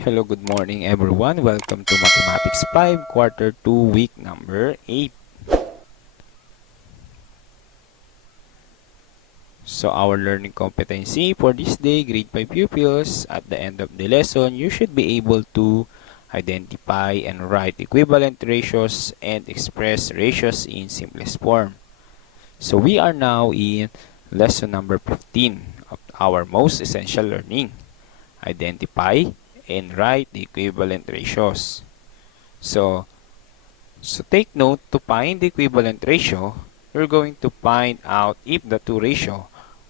Hello, good morning everyone. Welcome to Mathematics 5, Quarter 2, Week number 8. So our learning competency for this day, grade 5 pupils, at the end of the lesson, you should be able to identify and write equivalent ratios and express ratios in simplest form. So we are now in lesson number 15 of our most essential learning. Identify and write the equivalent ratios. So take note, to find the equivalent ratio, you're going to find out if the two ratios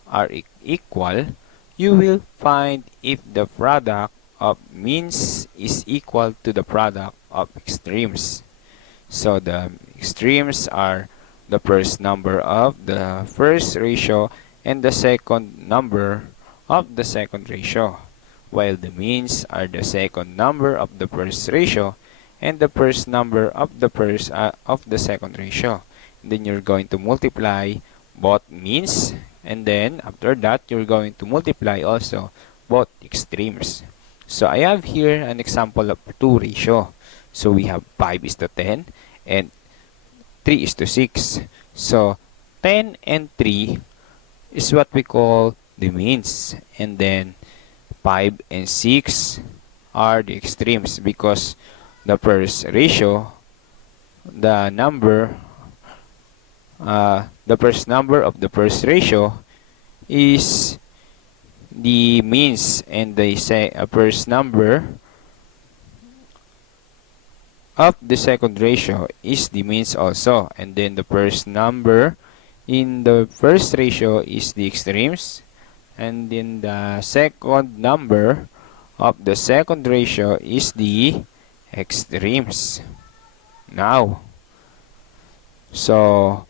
are equal. You will find if the product of means is equal to the product of extremes. So the extremes are the first number of the first ratio and the second number of the second ratio, while the means are the second number of the first ratio and the first number of the second ratio. Then you're going to multiply both means, and then after that you're going to multiply also both extremes. So I have here an example of two ratio. So we have 5:10 and 3:6. So 10 and 3 is what we call the means, and then 5 and 6 are the extremes because the first ratio, the first number of the first ratio is the means, and the first number of the second ratio is the means also, and then the first number in the first ratio is the extremes, and then the second number of the second ratio is the extremes. Now, so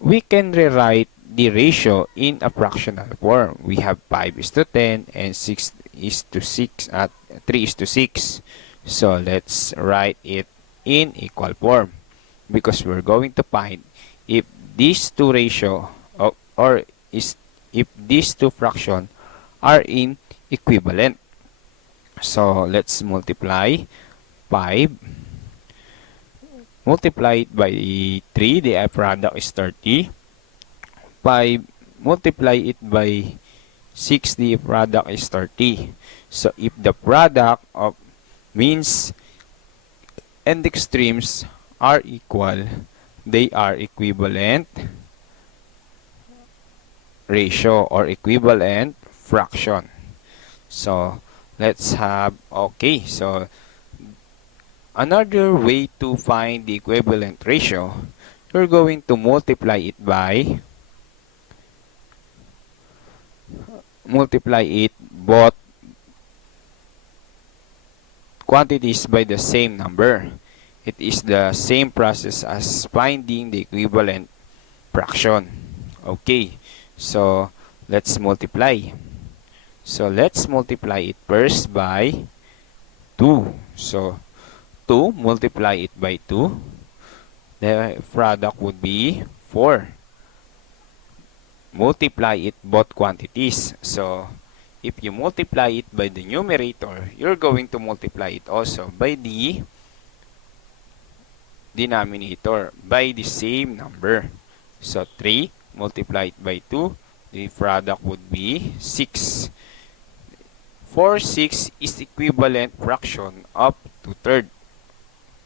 we can rewrite the ratio in a fractional form. We have 5:10 and 6:6 at 3:6. So let's write it in equal form because we're going to find if these two ratio or if these two fractions are in equivalent. So let's multiply 5 multiplied by 3, the product is 30. 5 multiply it by 6, the product is 30. So if the product of means and extremes are equal, they are equivalent ratio or equivalent fraction. So let's have, okay, so another way to find the equivalent ratio, you're going to multiply it both quantities by the same number. It is the same process as finding the equivalent fraction. Okay, so let's multiply. So let's multiply it first by 2. So 2 multiply it by 2, the product would be 4. Multiply it both quantities. So if you multiply it by the numerator, you're going to multiply it also by the denominator by the same number. So 3 multiplied by 2, the product would be 6. 4, 6 is equivalent fraction of 2/3.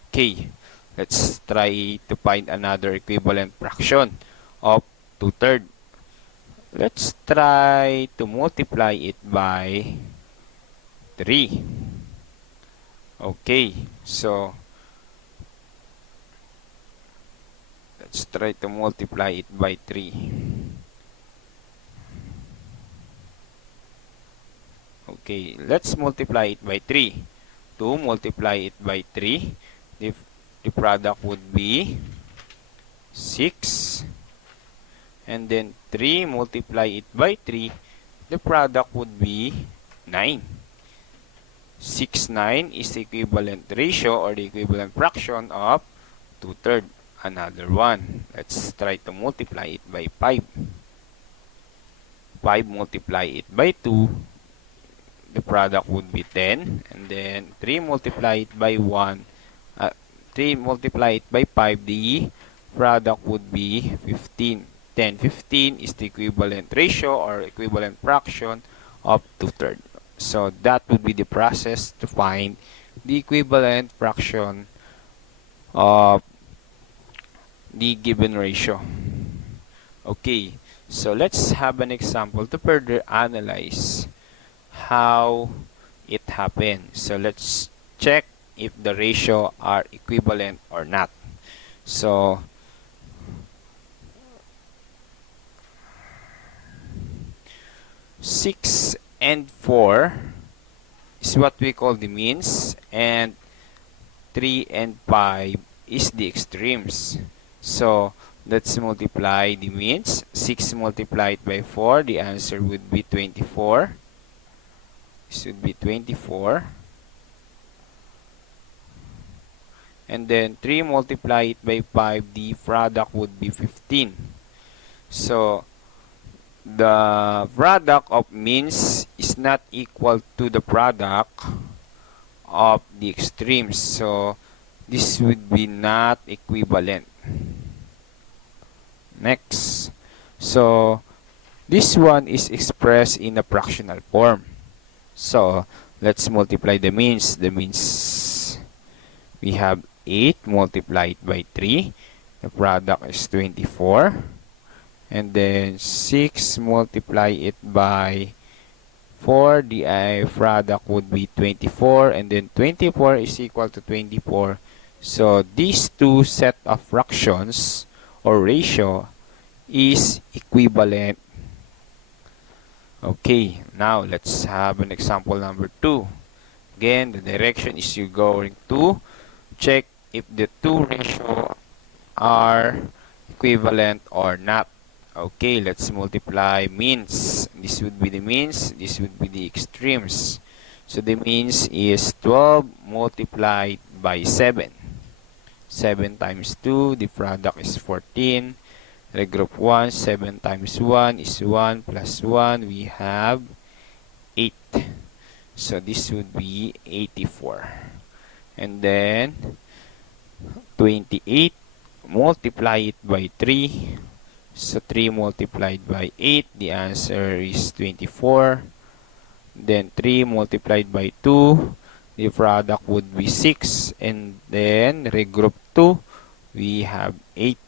Okay, let's try to find another equivalent fraction of 2/3. Let's try to multiply it by 3. Okay, so let's try to multiply it by 3. Okay, let's multiply it by 3. 2 multiply it by 3. The product would be 6. And then 3 multiply it by 3. The product would be 9. 6, 9 is the equivalent ratio or the equivalent fraction of 2/3. Another one. Let's try to multiply it by 5. 5 multiply it by 2. the product would be 10. And then 3 multiplied by 1, 3 multiplied by 5, the product would be 15. 10, 15 is the equivalent ratio or equivalent fraction of 2/3. So that would be the process to find the equivalent fraction of the given ratio. Okay, so let's have an example to further analyze how it happened. So let's check if the ratio are equivalent or not. So 6 and 4 is what we call the means, and 3 and 5 is the extremes. So let's multiply the means. 6 multiplied by 4, the answer would be 24. This would be 24. And then 3 multiplied by 5, the product would be 15. So the product of means is not equal to the product of the extremes. So this would be not equivalent. Next. So this one is expressed in a fractional form. So let's multiply the means. The means, we have 8 multiplied by 3. The product is 24. And then 6 multiply it by 4. The product would be 24. And then 24 is equal to 24. So these two set of fractions or ratio is equivalent. Okay, now let's have an example number 2. Again, the direction is you're going to check if the two ratio are equivalent or not. Okay, let's multiply means. This would be the means, this would be the extremes. So the means is 12 multiplied by 7. 7 times 2, the product is 14. Regroup 1, 7 times 1 is 1 plus 1, we have 8. So this would be 84. And then 28, multiply it by 3. So 3 multiplied by 8, the answer is 24. Then 3 multiplied by 2, the product would be 6. And then regroup 2, we have 8.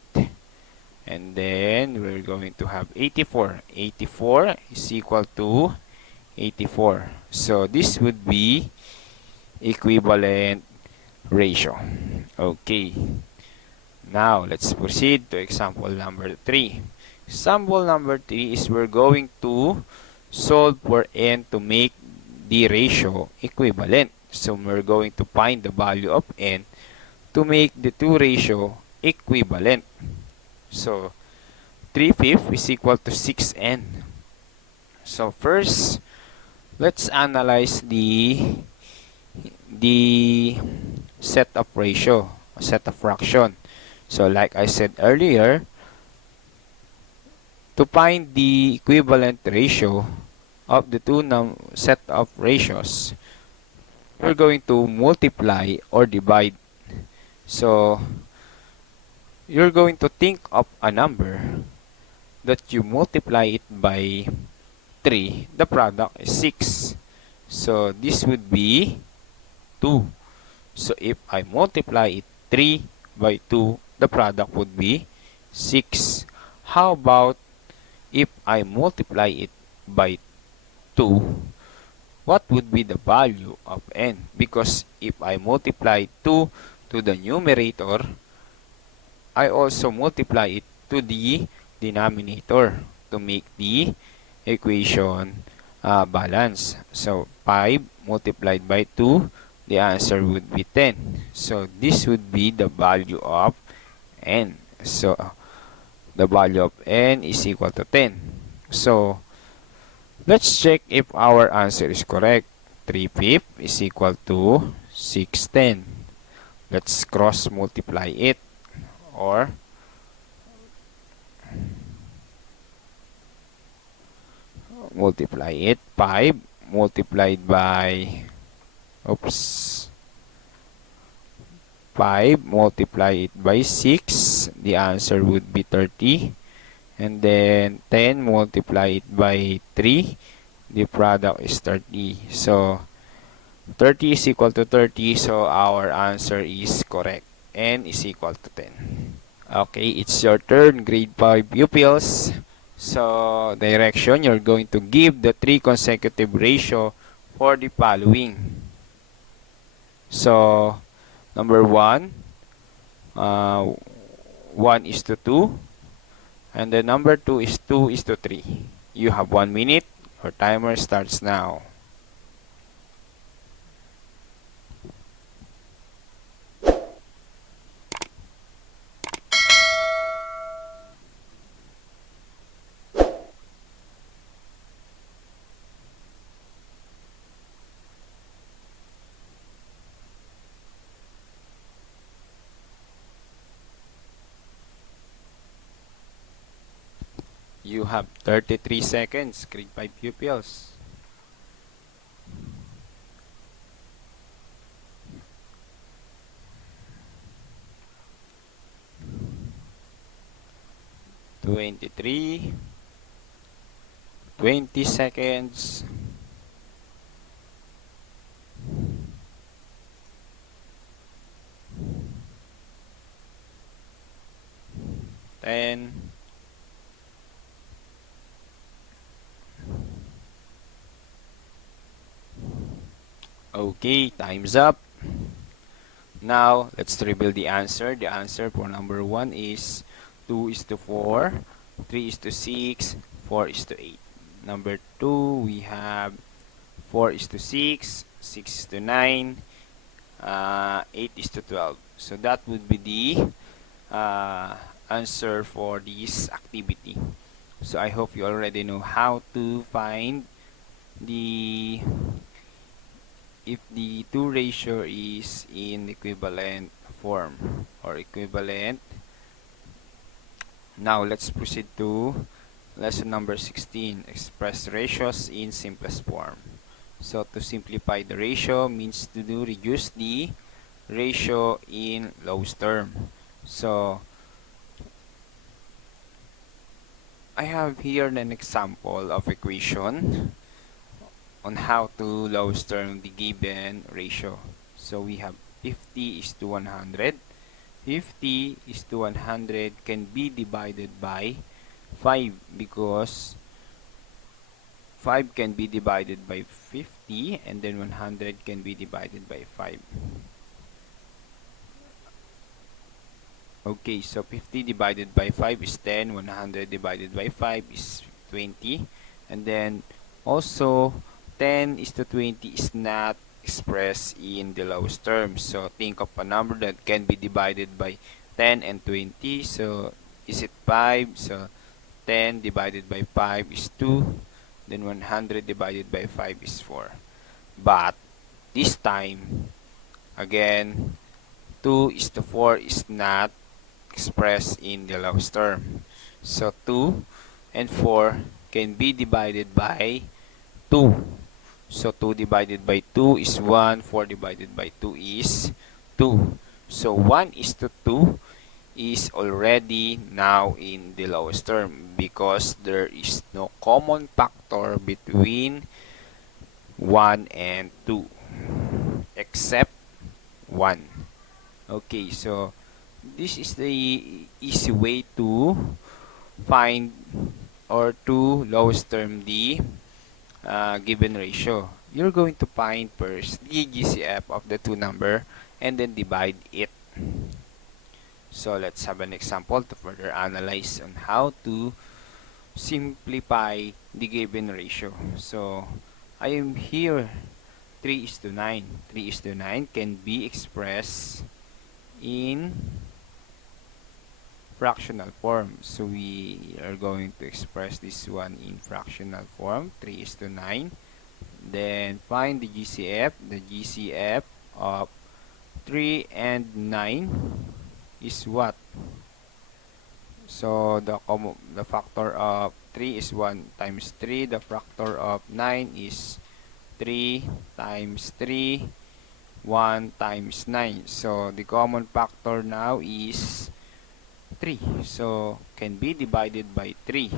And then we're going to have 84. 84 is equal to 84. So this would be equivalent ratio. Okay. Now let's proceed to example number 3. Example number 3 is we're going to solve for n to make the ratio equivalent. So we're going to find the value of n to make the two ratio equivalent. So 3/5 is equal to 6n. So first, let's analyze the set of ratio, set of fraction. So like I said earlier, to find the equivalent ratio of the two set of ratios, we're going to multiply or divide. So you're going to think of a number that you multiply it by 3, the product is 6. So this would be 2. So if I multiply it 3 by 2, the product would be 6. How about if I multiply it by 2? What would be the value of n? Because if I multiply 2 to the numerator, I also multiply it to the denominator to make the equation balance. So 5 multiplied by 2, the answer would be 10. So this would be the value of n. So the value of n is equal to 10. So let's check if our answer is correct. 3/5 is equal to 6/10. Let's cross multiply it, or multiply it. 5 multiplied by, oops, 5, multiply it by 6, the answer would be 30. And then 10, multiply it by 3, the product is 30. So 30 is equal to 30, so our answer is correct. N is equal to 10. Okay, it's your turn, grade 5 pupils. So, direction, you're going to give the 3 consecutive ratio for the following. So, number 1, 1 is to 2. And the number 2 is 2 is to 3. You have 1 minute. Your timer starts now. You have 33 seconds, grade 5 pupils. 23, 20 seconds, 10, okay, time's up. Now, let's reveal the answer. The answer for number 1 is 2 is to 4, 3 is to 6, 4 is to 8. Number 2, we have 4 is to 6, 6 is to 9, 8 is to 12. So that would be the answer for this activity. So I hope you already know how to find the if the two ratio is in equivalent form or equivalent. Now let's proceed to lesson number 16, express ratios in simplest form. So to simplify the ratio means to reduce the ratio in lowest term. So I have here an example of equation on how to lowest term the given ratio. So we have 50 is to 100. 50 is to 100 can be divided by 5 because 5 can be divided by 50 and then 100 can be divided by 5. Okay, so 50 divided by 5 is 10, 100 divided by 5 is 20, and then also 10 is to 20 is not expressed in the lowest terms. So think of a number that can be divided by 10 and 20. So is it 5? So 10 divided by 5 is 2, then 100 divided by 5 is 4. But this time, again, 2 is to 4 is not expressed in the lowest term. So 2 and 4 can be divided by 2. So 2 divided by 2 is 1, 4 divided by 2 is 2. So 1 is to 2 is already now in the lowest term because there is no common factor between 1 and 2 except 1. Okay, so this is the easy way to find or to lowest term the given ratio. You're going to find first the GCF of the two number and then divide it. So let's have an example to further analyze on how to simplify the given ratio. So I am here 3 is to 9. 3 is to 9 can be expressed in fractional form. So we are going to express this one in fractional form, 3 is to 9. Then find the GCF. The GCF of 3 and 9 is what? So the factor of 3 is 1 times 3. The factor of 9 is 3 times 3, 1 times 9. So, the common factor now is 3. So, can be divided by 3.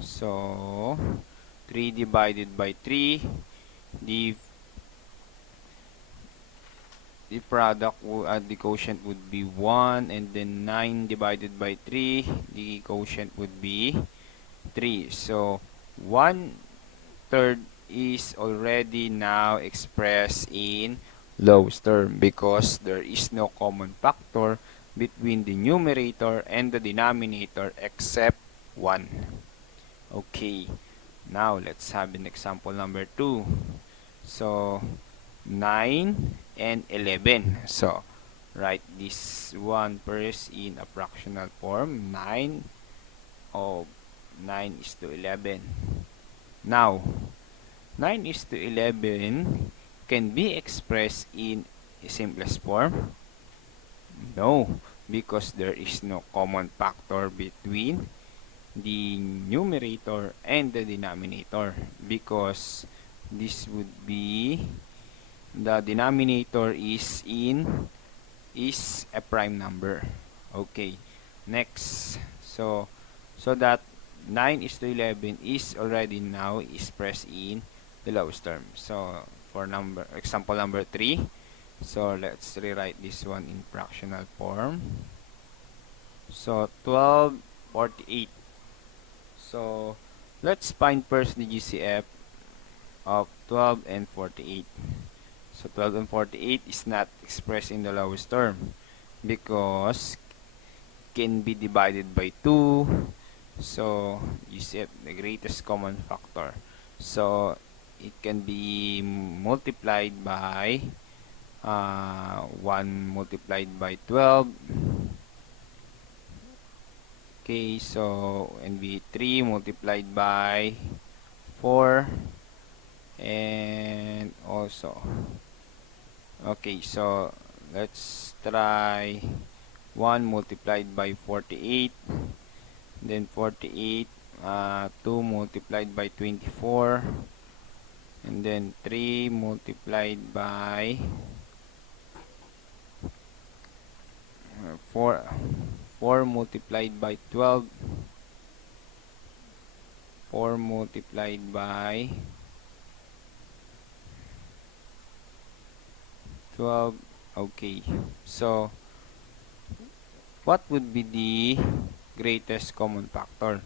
So, 3 divided by 3, the product, the quotient would be 1, and then 9 divided by 3, the quotient would be 3. So, 1/3 is already now expressed in lowest term because there is no common factor between the numerator and the denominator except 1. Okay, now let's have an example number 2. So, 9 and 11. So, write this one first in a fractional form. 9 of 9 is to 11. Now, 9 is to 11 can be expressed in a simplest form? No, because there is no common factor between the numerator and the denominator, because this would be the denominator is a prime number. Okay, next. So that 9 is to 11 is already now expressed in the lowest term. So for example number 3, so let's rewrite this one in fractional form. So 12/48. So let's find first the GCF of 12 and 48. So 12 and 48 is not expressed in the lowest term because can be divided by 2. So GCF, the greatest common factor. So it can be multiplied by 1 multiplied by 12. Okay, so and be 3 multiplied by 4, and also okay, so let's try 1 multiplied by 48, then 48, 2 multiplied by 24, and then 3 multiplied by 4 multiplied by 12, 4 multiplied by 12. Okay, so what would be the greatest common factor?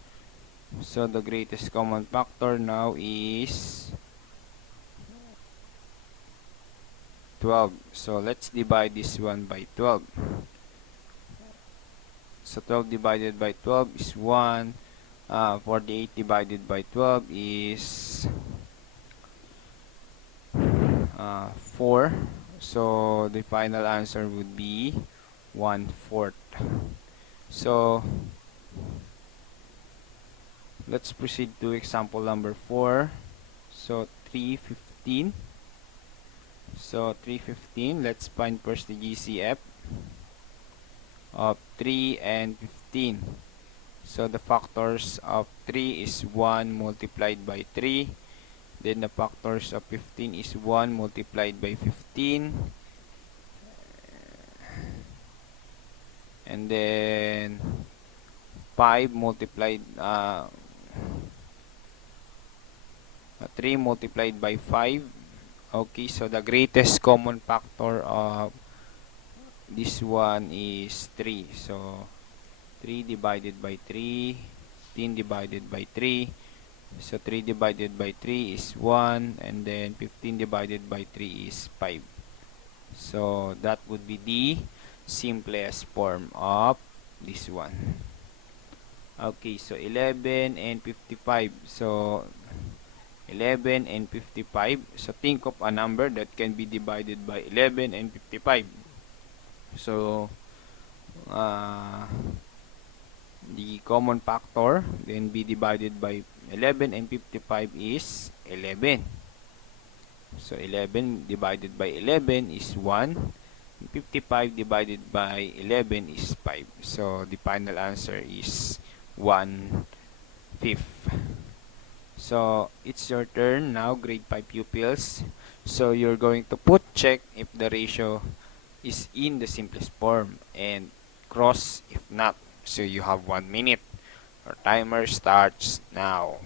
So the greatest common factor now is 12. So let's divide this one by 12. So 12 divided by 12 is 1. 48 divided by 12 is 4. So the final answer would be 1/4. So let's proceed to example number 4. So 3/15. So 3/15, let's find first the GCF of 3 and 15. So the factors of 3 is 1 multiplied by 3. Then the factors of 15 is 1 multiplied by 15. And then 5 multiplied 3 multiplied by 5. Okay, so the greatest common factor of this one is 3. So 3 divided by 3, 15 divided by 3. So 3 divided by 3 is 1, and then 15 divided by 3 is 5. So that would be the simplest form of this one. Okay, so 11 and 55. So 11 and 55. So think of a number that can be divided by 11 and 55. So the common factor then be divided by 11 and 55 is 11. So 11 divided by 11 is 1. 55 divided by 11 is 5. So the final answer is 1/5. So it's your turn now, grade 5 pupils. So you're going to put check if the ratio is in the simplest form and cross if not. So you have 1 minute. Our timer starts now.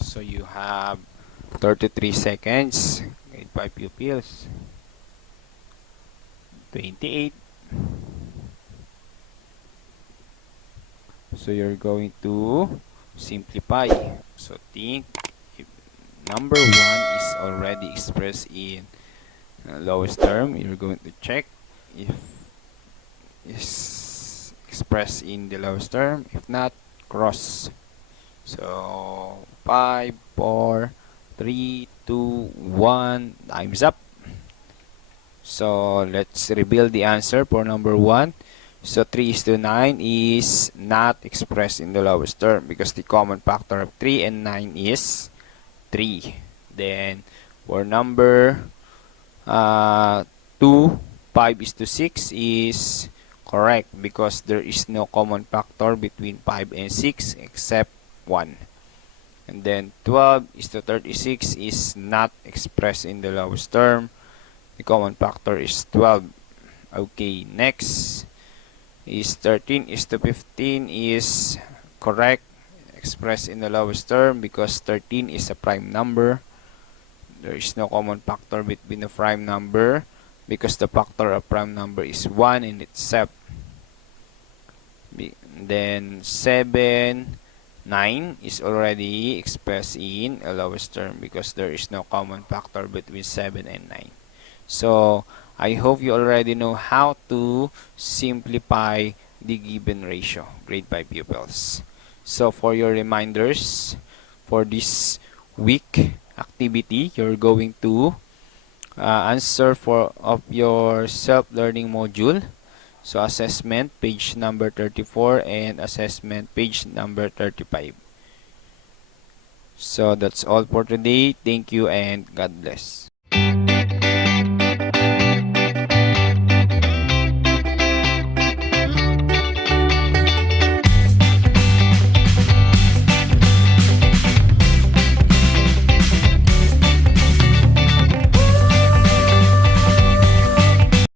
So you have 33 seconds. Grade 5 pupils. 28. So you're going to simplify. So think if number 1 is already expressed in lowest term, you're going to check if is expressed in the lowest term. If not, cross. So 5, 4, 3, 2, 1. Time's up. So let's reveal the answer for number 1. So 3:9 is not expressed in the lowest term because the common factor of 3 and 9 is 3. Then for number 2, 5:6 is correct because there is no common factor between 5 and 6 except 1. And then 12:36 is not expressed in the lowest term. The common factor is 12. Okay, next is 13:15 is correct, expressed in the lowest term because 13 is a prime number. There is no common factor between the prime number because the factor of prime number is 1 in itself. Then 7, 9 is already expressed in a lowest term because there is no common factor between 7 and 9. So, I hope you already know how to simplify the given ratio, grade 5 pupils. So, for your reminders for this week activity, you're going to answer for of your self-learning module. So, assessment page number 34 and assessment page number 35. So, that's all for today. Thank you and God bless.